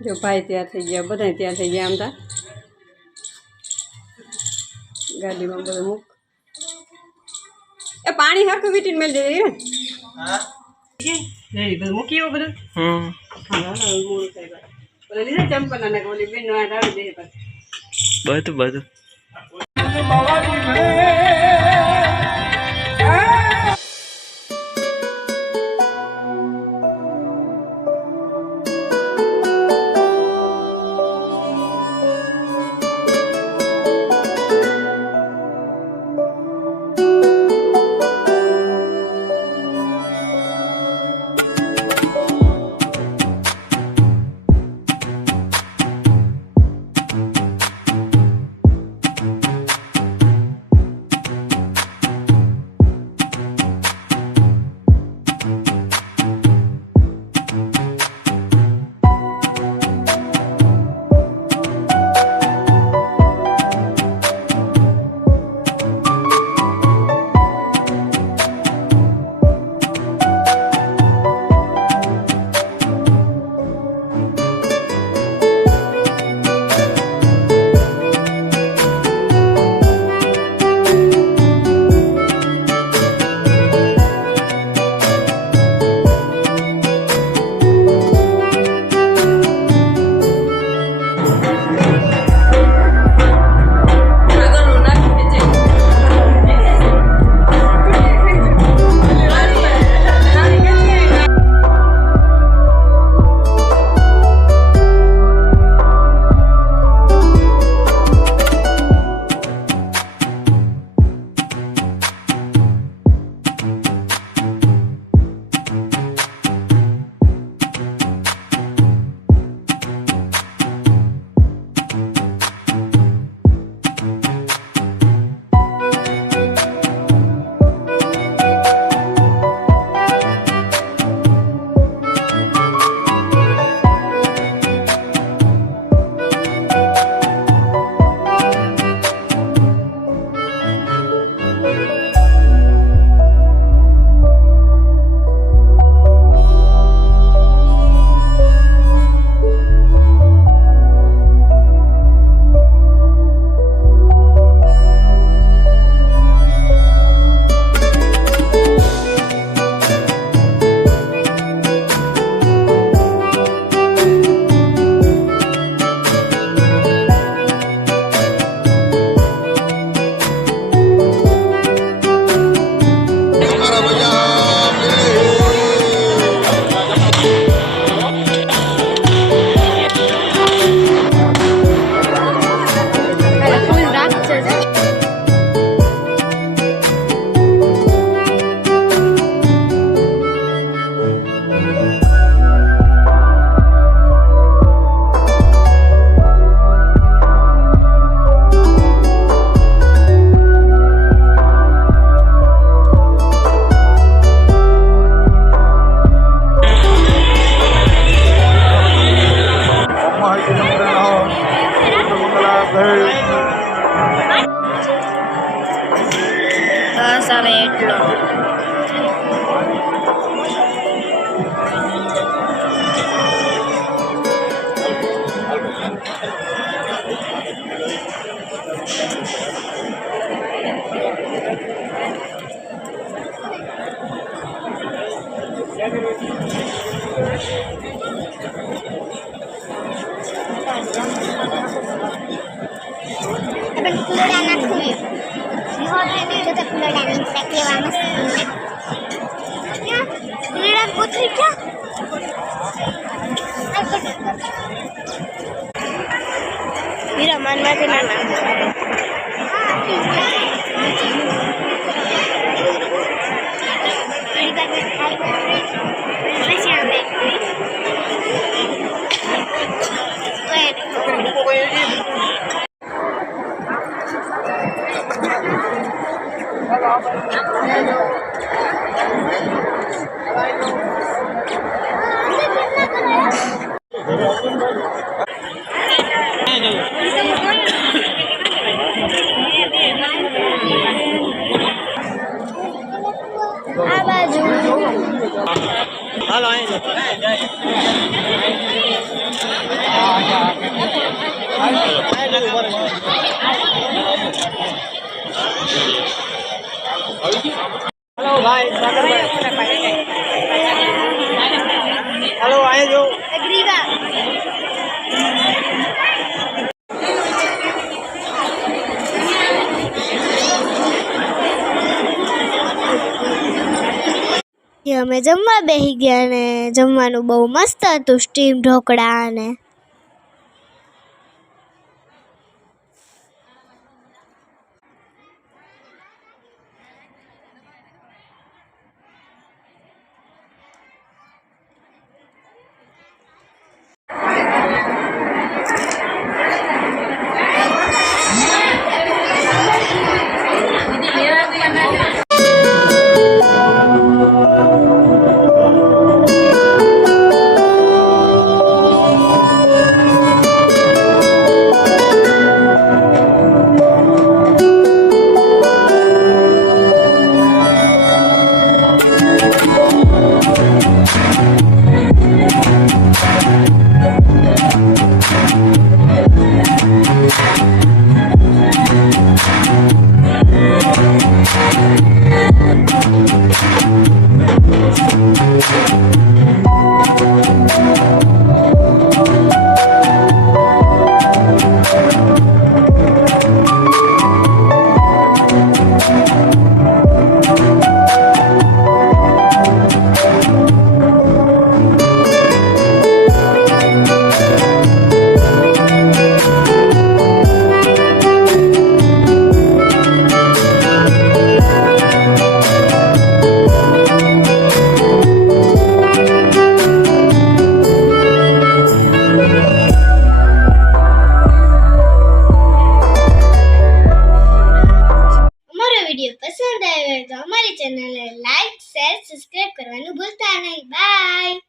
जो भाई तैयार थी गया, बधाई तैयार थी गया। आम था गाड़ी में बधु मूक ए पानी हरखुं वीटीने मेल दे हां ए बधु मूकी हो बधु हां मूळ થઈ ગયો બોલે લીધા ચંપલ અને ઓલી બેન નો રાડી દે પછી બધું હાલો અહીં हेलो भाई हेलो आए जो અમે જમવા બેસી ગયા ને જમવાનું બહુ મસ્ત હતું સ્ટીમ ઢોકળા ને વિડીયો પસંદ આવ્યો તો અમારી ચેનલને લાઈક શેર સબસ્ક્રાઇબ કરવાનું ભૂલતા નહીં બાય